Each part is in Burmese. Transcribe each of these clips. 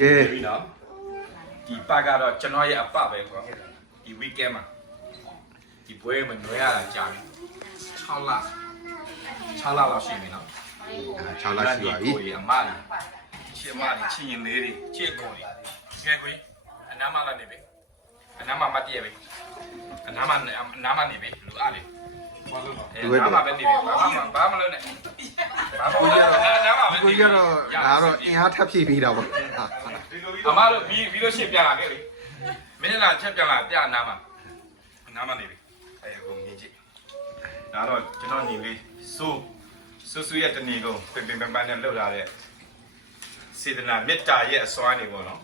ကဲပြီနော်ဒီပတ်ကတော့ကျွန်တော်ရဲ့အပပဲကွာဒီ weekend မှာဒီပွဲမှာညွှဲရတာကြာပြီ6လ6လလောက်ရှိပြီနော်6လရှိပါပြီကိုကြီးအမလေးရှင်မလေးချင်းရင်လေးတွေချစ်ကိုလေးကဲကိုကြီးအနားမလာနေပြီအနားမမတည့်ရပြီအနားမအနားမနေပြီလူအားလေးဘာလို့လဲအနားမပဲနေပြီဘာမှဘာမှမလုပ်နဲ့ဘာမှမလုပ်နဲ့အနားမပဲနေပြီ ကိုကြီးကတော့ဒါတော့အင်အားထပ်ဖြည့်ပေးတာပေါ့အမတို့ပြီးပြီးလို့ရှင်းပြလာခဲ့လေမင်းလာချက်ပြလာပြအနားမှာအနားမနေပြီအဲကိုမြင်ကြည့်ဒါတော့ကျွန်တော်ညီလေးစိုးစိုးစိုးရဲ့တနေကုန်ပင်ပင်ပန်းပန်းနဲ့လှုပ်လာတဲ့စေတနာမေတ္တာရဲ့အစွမ်းနေပေါ့နော်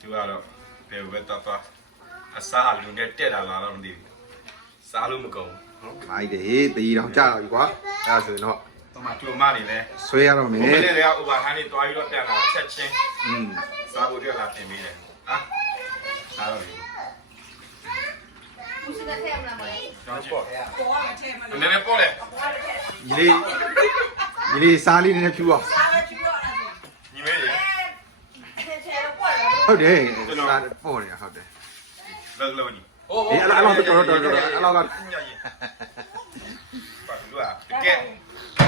သူကတော့ဘယ်ဝက်တော့တော့အစားလူနဲ့တက်လာလာတော့မသိဘူးစားလို့မကုန်ဘူးမိုက်တယ်တည်တော်ကြာတော့ပြီကွာအဲ့ဒါဆိုရင်တော့ ဟိုမှာကျိုမတွေလည်းဆွေးရတော့မဘယ်င်းနဲ့လဲဥပါခန်းနေတွားပြီးတော့ပြန်လာချက်ချင်းอืมစားဖို့အတွက်လာပြင်ပေးတယ်ဟာစားတော့ပြီကျွန်တော်ပေါ့နည်းနည်းပေါ့လေဒီလေးဒီလေးစားလေးနည်းနည်းဖြူအောင်ညီမလေးဟုတ်တယ်စားပေါ့တယ်ဟုတ်တယ်လောက်လောက်ညီအေးအဲ့လောက်တော့တော်တော်တော်တော်အဲ့လောက်က ညကြီးပါလို့ကတကယ်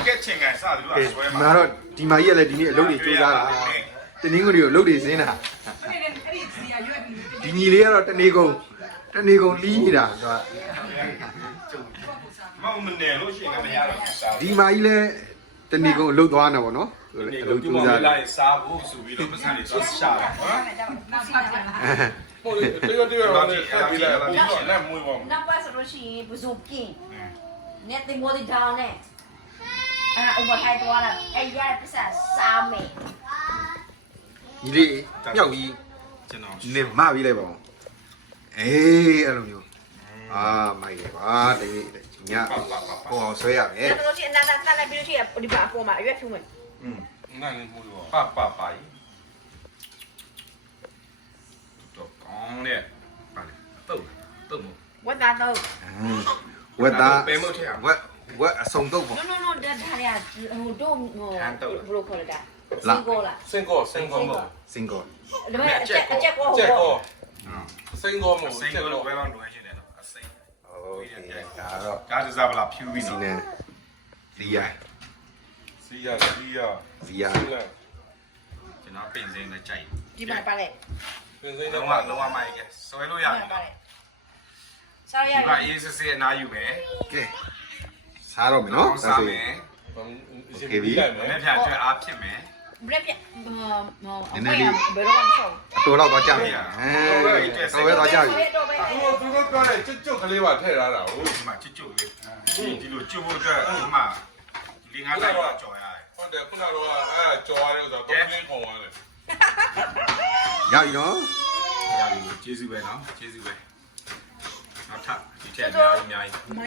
ကက်ချင်ကန်စသူကဆွဲမှာတော့ဒီမာကြီးကလည်းဒီနေ့အလုပ်တွေကြိုးစားတာတနင်္ဂနွေကိုအလုပ်တွေဆင်းတာဒီညီလေးကတော့တနေကုန်တနေကုန်လီးနေတာသူကမောင်မနေလို့ရှိရင်မရတော့ဒီမာကြီးလည်းတနေကုန်အလုပ်သွားနေပါတော့အလုပ်ကြိုးစားလိုက်စားဖို့ဆိုပြီးတော့ပတ်စံတွေသွားရှာတာဟုတ်တယ်တွေ့ရတော့လည်းဆက်ပြီးလိုက်ပါတော့လက်မွေးပါဘူးနောက်ပါဆိုလို့ရှိရင်ဘူဇုကင်း net တင်မော်ဒီဒေါင်းနဲ့ အဲ့ဒါ overtime သွားတာအဲ့ရတဲ့ပစ္စစားမယ်ဒီလေးမြောက်ကြီးကျွန်တော်နေမပြီးလိုက်ပါဦးအေးအဲ့လိုမျိုးအာမိုက်ရပါဒီညဟောဆွဲရမယ်ကျွန်တော်တို့ဒီအနာနာတက်လိုက်ပြီးလို့ရှိရင်ဒီပါအပေါ်မှာအရွက်ဖြူမယ်อืมนั่นนี่พูดว่าปะปะไปတော့ကောင်းတဲ့ပါလေတုတ်တုတ်မို့ဝတ်သားတုတ်ဝတ်သားပဲမို့ထရဝတ် ဝက်အစုံတုပ်ပေါ့ no no no ဒါဒါရဟိုတော့ဟိုဟန်တုတ်လား ဘယ်လိုခေါ်လဲဒါလား စင်ကောလား single single မဟုတ် single ဒါပေမဲ့အကျက်အကျက်ကောဟို check ကော single မဟုတ် စိန် check ကောလို့ဘယ်မှာလိုအပ်ရှိလဲနော်အစိမ့်โอเคဒါတော့ကားစစားဗလားဖြူပြီးဒီနော်နဲ့ဒီရစီရစီရဒီရစီရကျွန်တော်ပင်စင်းနဲ့ကြိုက်ဒီမှာပါလေပင်စင်းနဲ့လုံးဝလုံးဝမိုက်ကဲဆွဲလို့ရဒီတမှာယ်ပါလေစားရရဒီရ ကအရေးစစ်စစ်အနားယူမယ်ကဲ စားတော့မယ်နော်စားမယ်ရှင်ပြီးလိုက်မမယ်နေ့ဖြန်အတွက်အားဖြစ်မယ်ဘရက်ပြဟောဟောအမေဘယ်တော့မှမဆောအတော်တော့သွားကြပြီအဲတော့ပဲသွားကြပြီတော့ပဲသူသူတို့ပြောတယ်ကျွတ်ကျွတ်ကလေးပါထည့်ထားတာဟုတ်ဒီမှာချွတ်ချွတ်လေးဒီလိုချွတ်ဖို့အတွက်ဒီမှာဒီငါးလိုက်တော့ကြော်ရတယ်ဟုတ်တယ်ခုနကတော့အဲကြော်ရတယ်ဆိုတော့သုံးလေးပုံသွားတယ်ရပြီနော်ရပြီကျေးဇူးပဲနော်ကျေးဇူးပဲနောက်ထပ်ဒီထက်အများကြီးအများကြီး